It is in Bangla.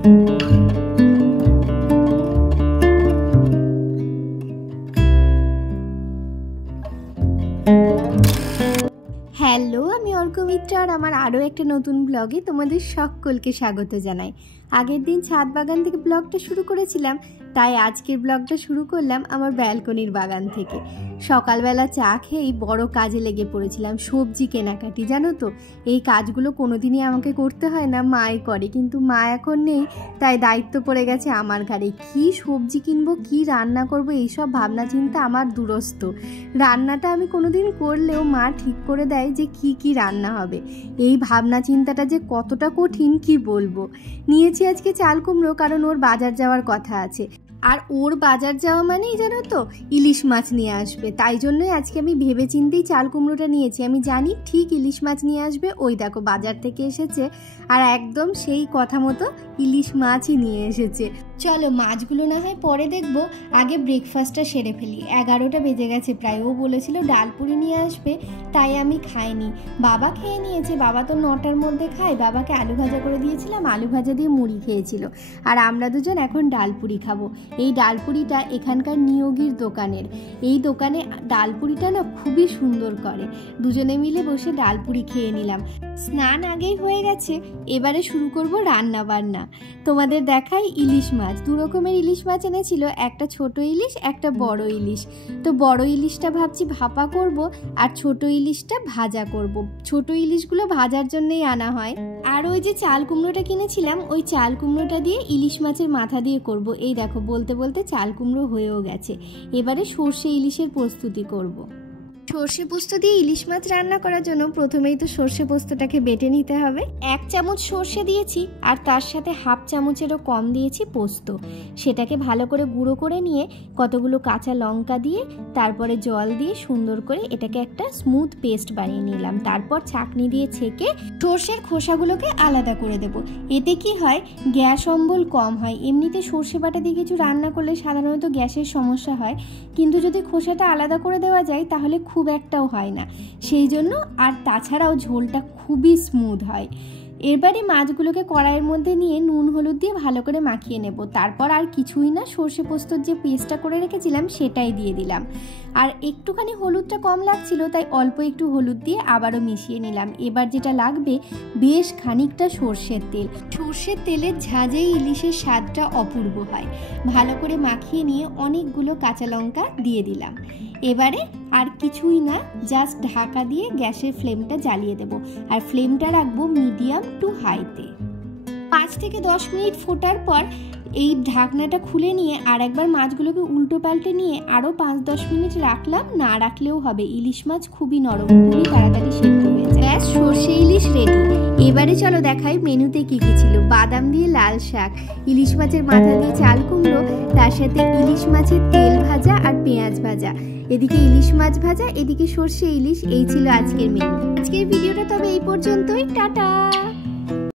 হ্যালো, আমি অর্কমিত্রা আর আমার আরও একটা নতুন ব্লগে তোমাদের সকলকে স্বাগত জানাই। আগের দিন ছাদ বাগান থেকে ব্লগটা শুরু করেছিলাম, তাই আজকের ব্লগটা শুরু করলাম আমার ব্যালকনির বাগান থেকে। সকালবেলা চা খেয়েই বড় কাজে লেগে পড়েছিলাম, সবজি কেনাকাটি। জানো তো, এই কাজগুলো কোনোদিনই আমাকে করতে হয় না, মাই করে, কিন্তু মা এখন নেই, তাই দায়িত্ব পড়ে গেছে আমার ঘাড়ে। কী সবজি কিনবো, কী রান্না করব, এইসব ভাবনা চিন্তা আমার দুরস্ত। রান্নাটা আমি কোনোদিন করলেও মা ঠিক করে দেয় যে কি রান্না হবে। এই ভাবনা চিন্তাটা যে কতটা কঠিন কি বলবো। নিয়েছি আজকে চাল কুমড়ো, কারণ ওর বাজার যাওয়ার কথা আছে, আর ওর বাজার যাওয়া মানেই জানো তো ইলিশ মাছ নিয়ে আসবে। তাই জন্যই আজকে আমি ভেবে চিন্তেই চাল কুমড়োটা নিয়েছি। আমি জানি ঠিক ইলিশ মাছ নিয়ে আসবে। ওই দেখো বাজার থেকে এসেছে, আর একদম সেই কথা মতো ইলিশ মাছই নিয়ে এসেছে। চলো মাছগুলো না হয় পরে দেখবো, আগে ব্রেকফাস্টটা সেরে ফেলি। 11টা বেজে গেছে প্রায়। ও বলেছিল ডালপুরি নিয়ে আসবে, তাই আমি খাইনি। বাবা খেয়ে নিয়েছে, বাবা তো 9টার মধ্যে খায়। বাবাকে আলু ভাজা করে দিয়েছিলাম, আলু ভাজা দিয়ে মুড়ি খেয়েছিল, আর আমরা দুজন এখন ডালপুরি খাবো। এই ডালপুরিটা এখানকার নিয়োগীর দোকানের। এই দোকানে ডালপুরিটা না খুবই সুন্দর করে। দুজনে মিলে বসে ডালপুরি খেয়ে নিলাম। স্নান আগেই হয়ে গেছে, এবারে শুরু করব রান্না বান্না। তোমাদের দেখাই ইলিশ মাছ। 2 রকমের ইলিশ মাছ এনেছিল, একটা ছোট ইলিশ, একটা বড় ইলিশ। তো বড় ইলিশটা ভাবছি ভাপা করব, আর ছোট ইলিশটা ভাজা করব। ছোট ইলিশগুলো ভাজার জন্যই আনা হয়। আর ওই যে চাল কুমড়োটা কিনেছিলাম, ওই চাল কুমড়োটা দিয়ে ইলিশ মাছের মাথা দিয়ে করব। এই দেখো বলতে বলতে চাল কুমড়ো হয়েও গেছে। এবারে সর্ষে ইলিশের প্রস্তুতি করব। সর্ষে পোস্ত দিয়ে ইলিশ মাছ রান্না করার জন্য প্রথমেই তো সর্ষে পোস্তটাকে বেটে নিতে হবে। 1 চামচ সর্ষে দিয়েছি, আর তার সাথে 1/2 চামচেরও কম দিয়েছি পোস্ত। সেটাকে ভালো করে গুঁড়ো করে নিয়ে কতগুলো কাঁচা লঙ্কা দিয়ে, তারপরে জল দিয়ে সুন্দর করে এটাকে একটা স্মুথ পেস্ট বানিয়ে নিলাম। তারপর ছাঁকনি দিয়ে ছেঁকে সর্ষের খোসাগুলোকে আলাদা করে দেব। এতে কি হয়, গ্যাস অম্বল কম হয়। এমনিতে সর্ষে বাটা দিয়ে কিছু রান্না করলে সাধারণত গ্যাসের সমস্যা হয়, কিন্তু যদি খোসাটা আলাদা করে দেওয়া যায় তাহলে খুব একটাও হয় না সেই জন্য। আর তাছাড়াও ঝোলটা খুবই স্মুথ হয়। এবারে মাছগুলোকে কড়াইয়ের মধ্যে নিয়ে নুন হলুদ দিয়ে ভালো করে মাখিয়ে নেব। তারপর আর কিছুই না, সর্ষে পোস্তর যে পেস্টটা করে রেখেছিলাম সেটাই দিয়ে দিলাম। আর একটুখানি হলুদটা কম লাগছিল, তাই অল্প একটু হলুদ দিয়ে আবারও মিশিয়ে নিলাম। এবার যেটা লাগবে, বেশ খানিকটা সর্ষের তেল। সর্ষের তেলের ঝাঁঝেই ইলিশের স্বাদটা অপূর্ব হয়। ভালো করে মাখিয়ে নিয়ে অনেকগুলো কাঁচা লঙ্কা দিয়ে দিলাম। এবারে আর কিছুই না, জাস্ট ঢাকা দিয়ে গ্যাসের ফ্লেমটা জ্বালিয়ে দেব, আর ফ্লেমটা রাখবো মিডিয়াম টু হাইতে। 5 থেকে 10 মিনিট ফোটার পর এই ঢাকনাটা খুলে নিয়ে আর একবার মাছগুলোকে উল্টো পাল্টে নিয়ে আরও 5-10 মিনিট রাখলাম। না রাখলেও হবে, ইলিশ মাছ খুবই নরম, খুবই তাড়াতাড়ি সেদ্ধ হয়ে যায়। ব্যাস, সর্ষে ইলিশ রেডি। এবারে চলো দেখাই মেনুতে কি কি ছিল। বাদাম দিয়ে লাল শাক, ইলিশ মাছের মাথা দিয়ে চাল কুমড়ো, তার সাথে ইলিশ মাছের তেল ভাজা আর পেঁয়াজ ভাজা, এদিকে ইলিশ মাছ ভাজা, এদিকে সর্ষে ইলিশ। এই ছিল আজকের মেনু। আজকের ভিডিওটা তবে এই পর্যন্তই। টাটা।